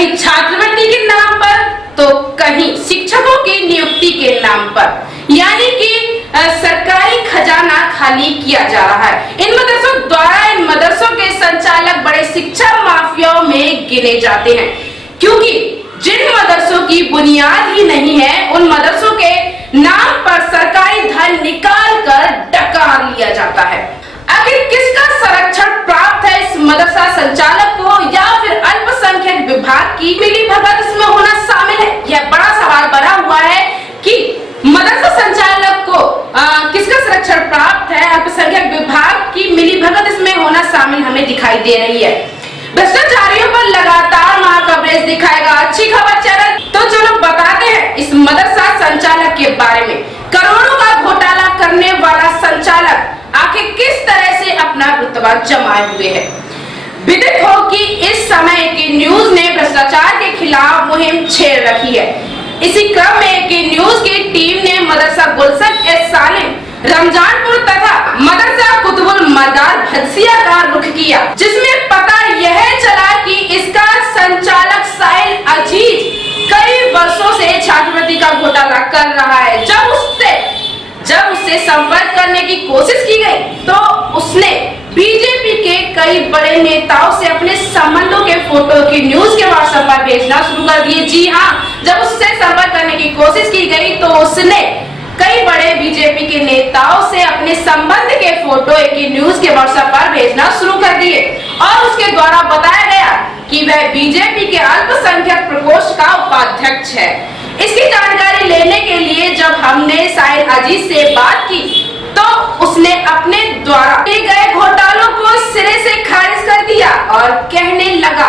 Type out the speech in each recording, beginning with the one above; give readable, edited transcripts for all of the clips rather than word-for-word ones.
कहीं छात्रवृत्ति के नाम पर तो कहीं शिक्षकों की नियुक्ति के नाम पर, यानी कि सरकारी खजाना खाली किया जा रहा है। इन मदरसों द्वारा इन मदरसों के संचालक बड़े शिक्षा माफियाओं में गिने जाते हैं, क्योंकि जिन मदरसों की बुनियाद ही नहीं है उन मदरसों के नाम पर सरकारी धन निकाल कर डकार लिया जाता है। आखिर किसका संरक्षण प्राप्त है इस मदरसा संचालक को, या फिर अल्पसंख्यक विभाग की मिलीभगत इसमें होना शामिल है? यह बड़ा सवाल बना हुआ है कि मदरसा संचालक को किसका संरक्षण प्राप्त है, अल्पसंख्यक विभाग की मिलीभगत इसमें होना शामिल हमें दिखाई दे रही है। भ्रष्टाचारियों पर लगातार महाकवरेज दिखाएगा अच्छी खबर चैनल। तो चलो बताते हैं इस मदरसा संचालक के बारे में। करोड़ों का घोटाला करने वाला संचालक आखिर किस तरह से अपना रुतबा जमाए हुए है। विदित हो कि इस समय की न्यूज ने भ्रष्टाचार के खिलाफ मुहिम छेड़ रखी है। इसी क्रम में की न्यूज की टीम ने मदरसा गुलशन एस सालिम रमजानपुर तथा मदरसा कुतुबुल मदार भदसिया का रुख किया, जिसमें पता यह चला कि इसका संचालक साहिल अजीज कई वर्षों से छात्रवृत्ति का घोटाला कर रहा है। जब उससे संपर्क करने की कोशिश की गई तो उसने बीजेपी के कई बड़े नेताओं से अपने संबंधों के फोटो की न्यूज के व्हाट्सएप पर भेजना शुरू कर दिए। जी हाँ, जब उससे संपर्क करने की कोशिश की गई तो उसने कई बड़े बीजेपी के नेताओं से अपने संबंध के फोटो की न्यूज के व्हाट्सएप पर भेजना शुरू कर दिए और उसके द्वारा बताया गया कि वह बीजेपी के अल्पसंख्यक प्रकोष्ठ का उपाध्यक्ष है। इसकी जानकारी लेने के लिए जब हमने साहिल अजीज से बात की तो उसने अपने द्वारा किए गए घोटालों को सिरे से खारिज कर दिया और कहने लगा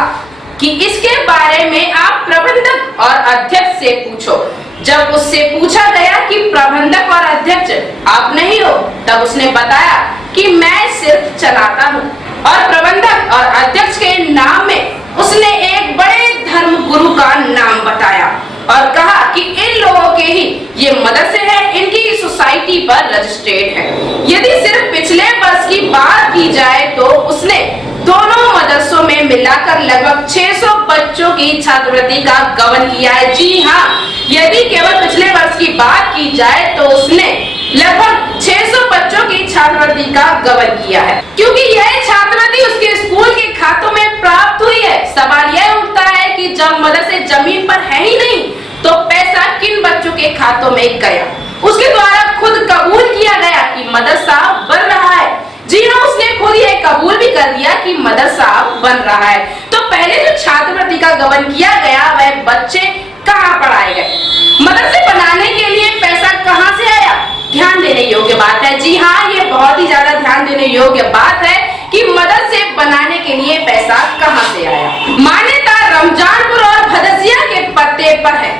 कि इसके बारे में आप प्रबंधक और अध्यक्ष से पूछो। जब उससे पूछा गया कि प्रबंधक और अध्यक्ष आप नहीं हो, तब उसने बताया कि मैं सिर्फ चलाता हूँ। और प्रबंधक और अध्यक्ष के नाम में उसने एक बड़े धर्म गुरु का नाम बताया और कहा कि इन लोगों के ही ये मदरसे हैं, इनकी सोसाइटी पर रजिस्ट्रेड है। यदि सिर्फ पिछले वर्ष की बात की जाए तो उसने दोनों मदरसों में मिलाकर लगभग 600 बच्चों की छात्रवृत्ति का गबन किया है। जी हाँ, यदि केवल पिछले वर्ष की बात की जाए तो उसने लगभग 600 बच्चों की छात्रवृत्ति का गबन किया है, क्योंकि यह छात्रवृत्ति उसके स्कूल के खातों में प्राप्त हुई है। सवाल यह उठता है कि जब मदरसे जमीन पर है ही नहीं तो पैसा किन बच्चों के खातों में गया। उसके द्वारा खुद कबूल किया गया कि मदरसा बन रहा है। जी हाँ, उसने खुद ये कबूल भी कर दिया कि मदरसा बन रहा है। तो पहले जो छात्रवृत्ति का गबन किया गया वह बच्चे कहाँ पढ़ाए गए, मदरसे बनाने के लिए पैसा कहाँ से आया, ध्यान देने योग्य बात है। जी हाँ, ये बहुत ही ज्यादा ध्यान देने योग्य बात है कि मदरसे बनाने के लिए पैसा कहाँ से आया। मान्यता रमजानपुर और भदसिया के पत्ते पर है,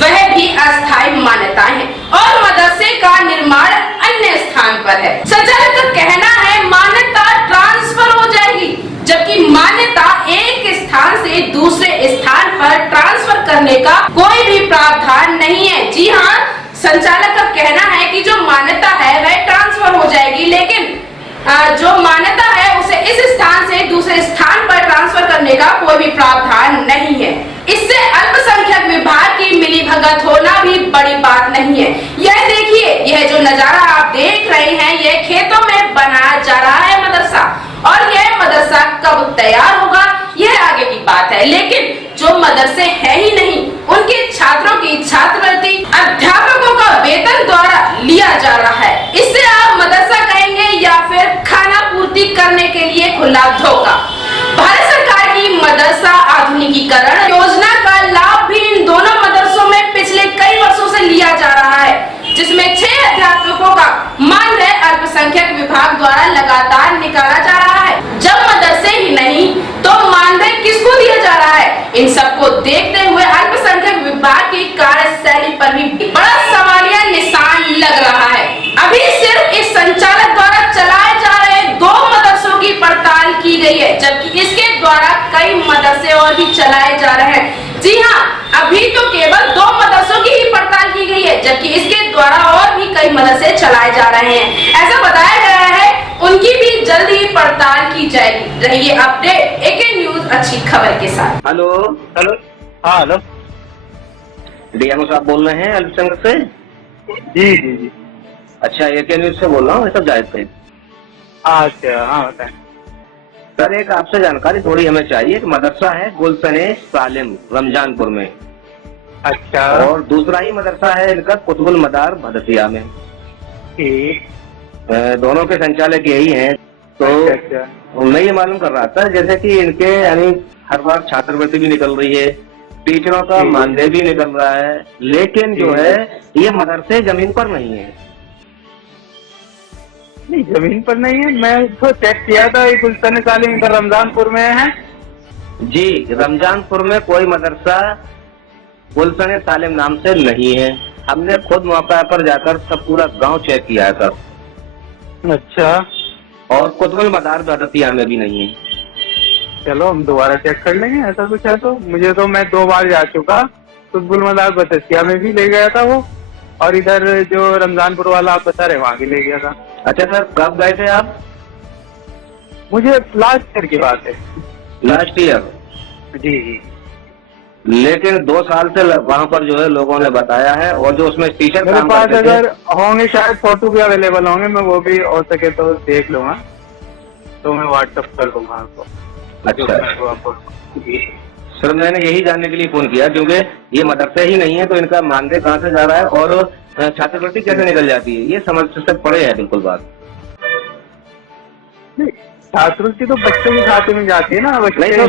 वह भी अस्थायी मान्यताएं हैं और मदरसे का निर्माण अन्य स्थान पर है। संचालक का कहना है मान्यता ट्रांसफर हो जाएगी, जबकि मान्यता एक स्थान से दूसरे स्थान पर ट्रांसफर करने का कोई भी प्रावधान नहीं है। जी हाँ, संचालक का कहना है कि जो मान्यता है वह ट्रांसफर हो जाएगी, लेकिन जो मान्यता है उसे इस स्थान से दूसरे स्थान पर ट्रांसफर करने का कोई भी प्रावधान नहीं है। इससे अल्पसंख्यक विभाग की मिलीभगत होना भी बड़ी बात नहीं है। यह देखिए, यह जो नजारा आप देख रहे हैं यह खेतों में बनाया जा रहा है मदरसा, और यह मदरसा कब तैयार होगा यह आगे की बात है। लेकिन जो मदरसे है ही नहीं उनके छात्रों की छात्रवृत्ति अध्यापकों का वेतन द्वारा लिया जा रहा है। इससे आप मदरसा कहेंगे या फिर खाना पूर्ति करने के लिए खुला धोखा। भारत सरकार की मदरसा आधुनिकीकरण योजना का लाभ भी इन दोनों मदरसों में पिछले कई वर्षों से लिया जा रहा है, जिसमें 6 अध्यापकों का मानदेय अल्पसंख्यक विभाग द्वारा लगातार निकाला जा रहा है। जब मदरसे ही नहीं तो मानदेय किसको दिया जा रहा है? इन सबको देखते हुए अल्पसंख्यक विभाग की कार्यशैली पर भी बड़ा सवालिया निशान लग रहा है। अभी सिर्फ इस संचालक द्वारा चलाए जा रहे 2 मदरसों की पड़ताल की गई है, जबकि इसके द्वारा कई मदरसे और भी चलाए जा रहे हैं। जी हाँ, अभी तो केवल 2 मदरसों की ही पड़ताल की गई है, जबकि इसके द्वारा और भी कई मदरसे चलाए जा रहे हैं। ऐसा बताया गया है, उनकी भी जल्द ही पड़ताल की जाएगी। रहिए अपडेट AK न्यूज। अच्छी खबर के साथ। Hello hello. हाँ हेलो। डीएमओ साहब बोल रहे हैं अल्पसंग से? जी जी जी। अच्छा, एके न्यूज से बोल रहा हूँ, सब जायद पे। अच्छा हाँ बताएं। सर, एक आपसे जानकारी थोड़ी हमें चाहिए। एक मदरसा है गुलशन सालिम रमजानपुर में, अच्छा और दूसरा ही मदरसा है इनका कुतुबुल मदार भदसिया में। ठीक। दोनों के संचालक यही हैं। अच्छा तो अच्छा। मैं ये मालूम कर रहा था जैसे कि इनके यानी हर बार छात्रवृत्ति भी निकल रही है, टीचरों का जी मानदेय भी निकल रहा है, लेकिन जी जो जी। है ये मदरसे जमीन पर नहीं है। नहीं जमीन पर नहीं है, मैं तो चेक किया था, ये गुलशन सालिम इधर रमजानपुर में है। जी, रमजानपुर में कोई मदरसा गुलशन सालिम नाम से नहीं है। हमने खुद मौका पर जाकर सब पूरा गांव चेक किया है सर, अच्छा और कुतुबुल मदार भदसिया में भी नहीं है। चलो हम दोबारा चेक कर लेंगे, ऐसा कुछ है तो। मुझे तो मैं 2 बार जा चुका, कुतुबुल मदार बतसिया में भी ले गया था वो, और इधर जो रमजानपुर वाला आप बता रहे वहाँ भी ले गया था। अच्छा सर, कब गए थे आप? मुझे लास्ट ईयर की बात है। Last year? जी जी। लेकिन 2 साल से वहाँ पर जो है लोगों ने बताया है, और जो उसमें टीचर मेरे काम पास करते थे। अगर होंगे शायद फोटो भी अवेलेबल होंगे, मैं वो भी हो सके तो देख लूंगा, तो मैं व्हाट्सएप कर दूंगा आपको। अच्छा तो आपको जी। सर, मैंने यही जानने के लिए फोन किया, क्योंकि ये मदरसे ही नहीं है तो इनका मानदेय कहाँ से जा रहा है और छात्रवृत्ति कैसे निकल जाती है, ये समझ से परे है बिल्कुल बात। नहीं, छात्रवृत्ति तो बच्चों के खाते में जाती है ना, बच्चे नहीं तो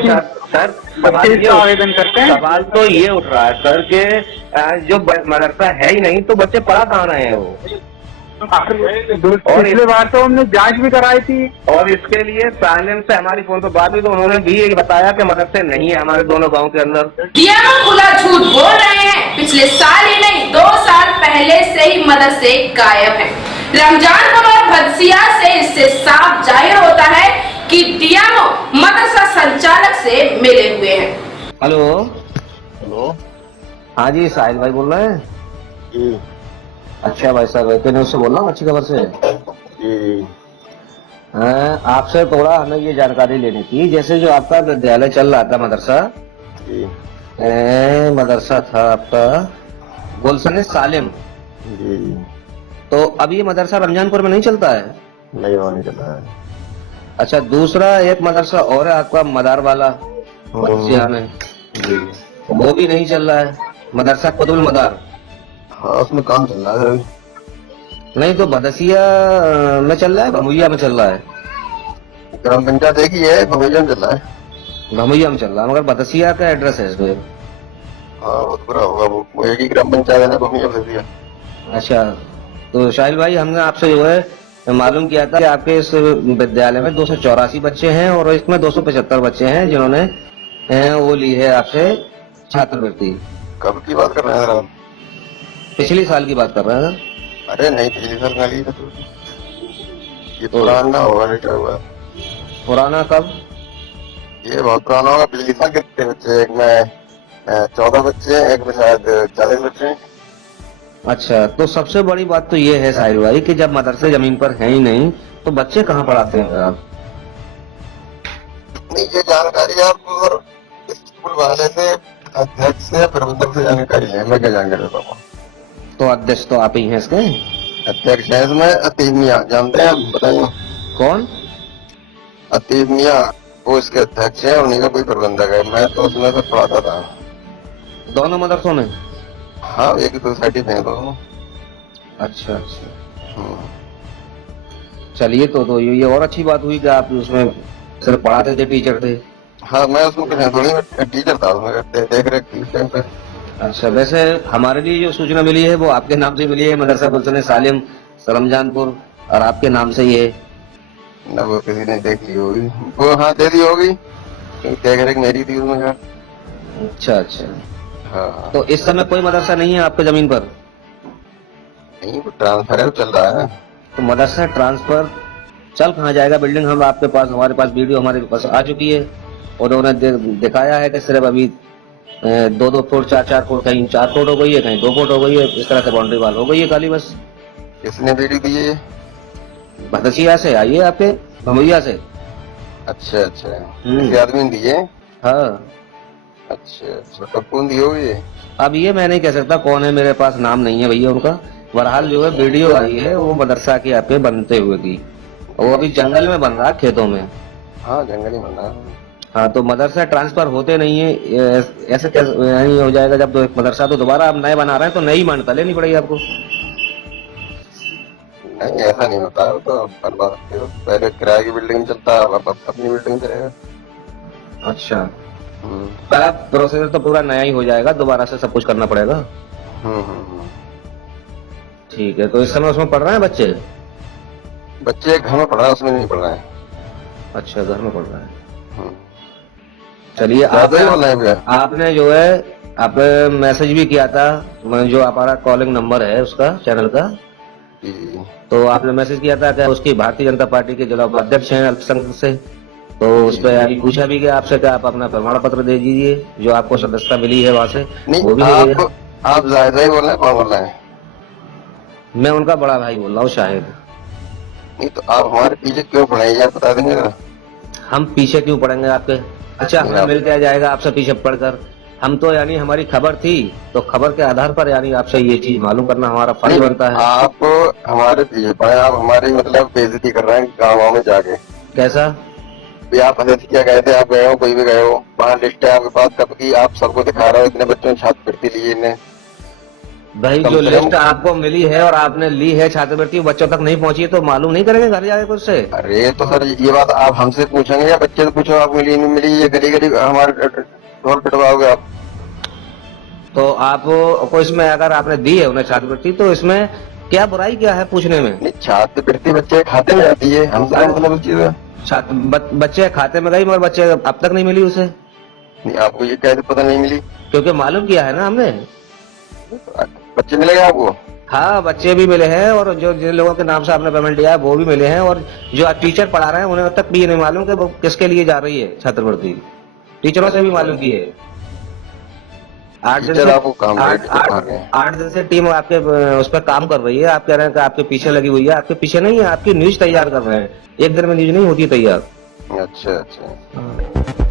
सर, बच्चे इसका आवेदन करते हैं। सवाल तो ये उठ रहा है सर के जो मदरसा है ही नहीं तो बच्चे पढ़ा कहाँ रहे हैं वो? पिछले बार तो हमने जांच भी कराई थी, और इसके लिए साइलेंस से हमारी फोन पर बात हुई तो उन्होंने भी ये बताया कि मदरसे नहीं है हमारे दोनों गांव के अंदर। डीएमओ खुला झूठ बोल रहे हैं। पिछले साल ही नहीं 2 साल पहले से ही मदरसे गायब हैं। रमजानपुर और भदसिया से इससे साफ जाहिर होता है कि डीएमओ मदरसा संचालक से मिले हुए हैं। हेलो। हेलो। हाँ जी, साहिल भाई बोल रहे हैं? जी अच्छा भाई साहब, वेके न्यूज से बोल रहा हूँ, अच्छी खबर से। जी। आपसे थोड़ा हमें ये जानकारी लेनी थी, जैसे जो आपका विद्यालय चल रहा था मदरसा, जी मदरसा था आपका गुलशन सालिम, जी। तो अब ये मदरसा रमजानपुर में नहीं चलता है? नहीं होने चला है। अच्छा, दूसरा एक मदरसा और है आपका मदार वाला भदसिया में, जी। वो भी नहीं चल रहा है, मदरसा कुतुबुल मदार। हाँ उसमें काम चल रहा है अभी। नहीं तो भदसिया में चल रहा है, भमुइया में चल रहा है? ग्राम पंचायत एक ही है, भविजन चल रहा है। भमुइया में चल रहा है, मगर भदसिया का एड्रेस है इसमें। हाँ वो तो बुरा होगा, वो एक ही ग्राम पंचायत है ना, भविया भविया। अच्छा, तो शाहिल भाई, हमने आपसे जो है मालूम किया था कि आपके इस विद्यालय में 284 बच्चे हैं और इसमें 275 बच्चे हैं जिन्होंने वो ली है आपसे छात्रवृत्ति। कब की बात कर रहे हैं सर आप? पिछली साल की बात कर रहे हैं। अरे नहीं, पिछली साल का ली था तो ये पुराना होगा, रिटायर हुआ। पुराना कब? ये बहुत पुराना होगा। पिछली साल कितने बच्चे? एक में 14 बच्चे हैं, एक में शायद 40 बच्चे हैं। अच्छा, तो सबसे बड़ी बात तो ये है साहिल भाई कि जब मदरसे जमीन पर है ही नहीं तो बच्चे कहाँ पढ़ाते हैं आप? नहीं, ये जानकारी आपको स्कूल वाले से, अध्यक्ष से, प्रबंधक से जानकारी है, मैं क्या जानकारी देता हूँ। तो अध्यक्ष तो आप ही हैं इसके? अध्यक्ष है इसमें अतीब मियाँ, जानते हैं आप? बताइए कौन? अतीब मियाँ, वो इसके अध्यक्ष है, उन्हीं का कोई प्रबंधक है। मैं तो उसमें से पढ़ाता था। दोनों मदरसों में? हाँ, एक सोसाइटी में दोनों। अच्छा अच्छा, चलिए, तो ये और अच्छी बात हुई कि आप उसमें सिर्फ पढ़ाते थे, टीचर थे। हाँ, मैं उसमें कुछ थोड़ी टीचर था, उसमें देख रेख थी उस टाइम पे। अच्छा, वैसे हमारे लिए जो सूचना मिली है वो आपके नाम से मिली है, मदरसा गुलशन सालिम रमजानपुर, और आपके नाम से ही है। न वो किसी ने देखी होगी, वो हाँ दे दी होगी, देख रेख मेरी थी उसमें। अच्छा अच्छा, हाँ। तो इस समय कोई मदरसा नहीं है आपके जमीन पर? नहीं, वो ट्रांसफर चल रहा है। तो मदरसा ट्रांसफर चल कहाँ जाएगा? बिल्डिंग हम आपके पास, हमारे पास वीडियो हमारे पास आ चुकी है, और उन्होंने दिखाया है कि सिर्फ अभी 2-2 फुट 4-4 फुट, कहीं 4 फुट हो गई है, कहीं 2 फुट हो गई है, इस तरह से बाउंड्री वाल हो गई है खाली बस। किसने वीडियो दी है? भदसिया से आई है, आपके भमुइया से। अच्छा अच्छा, किसी आदमी ने दी है? हाँ। अच्छा अच्छा, कब कौन दी होगी ये? अब ये मैं नहीं कह सकता कौन है, मेरे पास नाम नहीं है भैया उनका। बहरहाल जो है वीडियो आई है वो मदरसा के यहाँ पे बनते हुए की, वो अभी जंगल में बन रहा है, खेतों में। हाँ जंगल ही बन रहा है। हाँ, तो मदरसा ट्रांसफर होते नहीं है, ऐसे कैसे नहीं हो जाएगा? जब तो एक मदरसा तो दोबारा आप नए बना रहे हैं तो नई मान्यता लेनी पड़ेगी आपको। नहीं ऐसा नहीं होता है, वो तो बनवा सकते हो। पहले किराए की बिल्डिंग चलता है, अब अपनी बिल्डिंग चलेगा। अच्छा, प्रोसेस तो पूरा नया ही हो जाएगा, दोबारा से सब कुछ करना पड़ेगा। हम्म। ठीक है, तो इस समय उसमें पढ़ रहे हैं बच्चे? बच्चे घर में पढ़ रहा है, उसमें नहीं पढ़ रहा है। अच्छा, घर में पढ़ रहे हैं। हम्म। चलिए, ज्यादा ही बोल रहे हैं भैया। आपने जो है आप मैसेज भी किया था, जो हमारा कॉलिंग नंबर है उसका, चैनल का, जी। तो आपने मैसेज किया था कि उसकी भारतीय जनता पार्टी के जिला उपाध्यक्ष हैं अल्पसंख्यक से, तो उस पर अभी पूछा भी गया आपसे कि आप अपना प्रमाण पत्र दे दीजिए जो आपको सदस्यता मिली है वहां से, वो भी नहीं, दे आप ज्यादा ही बोल रहे हैं, कौन बोल रहे हैं? मैं उनका बड़ा भाई बोल रहा हूँ, शाहिद। नहीं तो आप हमारे पीछे क्यों पड़े हैं, आप बता देंगे ना। हम पीछे क्यों पड़ेंगे आपके? अच्छा, हमें मिल क्या जाएगा आपसे पीछे पड़कर? हम तो यानी हमारी खबर थी, तो खबर के आधार पर यानी आपसे ये चीज मालूम करना हमारा फर्ज बनता है। आप हमारे पीछे पड़े, आप हमारी मतलब बेइज्जती कर रहे हैं गाँव में जाके। कैसा? भी आप अध्यक्ष क्या गए थे, आप गए हो, कोई भी गए हो, वहाँ लिस्ट है आपके पास कब की, आप सबको दिखा रहे हो, इतने बच्चों ने छात्रवृत्ति ली है इन्हें। भाई, जो लिस्ट आपको मिली है और आपने ली है छात्रवृत्ति, बच्चों तक नहीं पहुंची है, तो मालूम नहीं करेंगे घर जाके कुछ से? अरे तो सर ये बात आप हमसे पूछेंगे या बच्चे से पूछो, आप मिली नहीं मिली, ये गली गली हमारे ढोल पिटवाओगे आप? तो आप को इसमें अगर आपने दी है उन्हें छात्रवृत्ति, तो इसमें क्या बुराई क्या है पूछने में? नहीं, छात्रवृत्ति बच्चे खाते में जाती है, हमसे मतलब चीज है। बच्चे खाते में गई मगर बच्चे अब तक नहीं मिली उसे। नहीं, आपको ये कैसे पता नहीं मिली? क्योंकि मालूम किया है ना हमने। बच्चे मिलेंगे आपको? हाँ, बच्चे भी मिले हैं, और जो जिन लोगों के नाम से आपने पेमेंट दिया है वो भी मिले हैं, और जो आप टीचर पढ़ा रहे हैं उन्हें अब तक भी ये नहीं मालूम कि वो किसके लिए जा रही है छात्रवृत्ति। टीचरों से भी मालूम की है। 8 दिन से आपको काम 8 दिन से टीम आपके उस पर काम कर रही है। आप कह रहे हैं कि आपके पीछे लगी हुई है, आपके पीछे नहीं है, आपकी न्यूज तैयार कर रहे हैं। एक दिन में न्यूज नहीं होती तैयार। अच्छा अच्छा।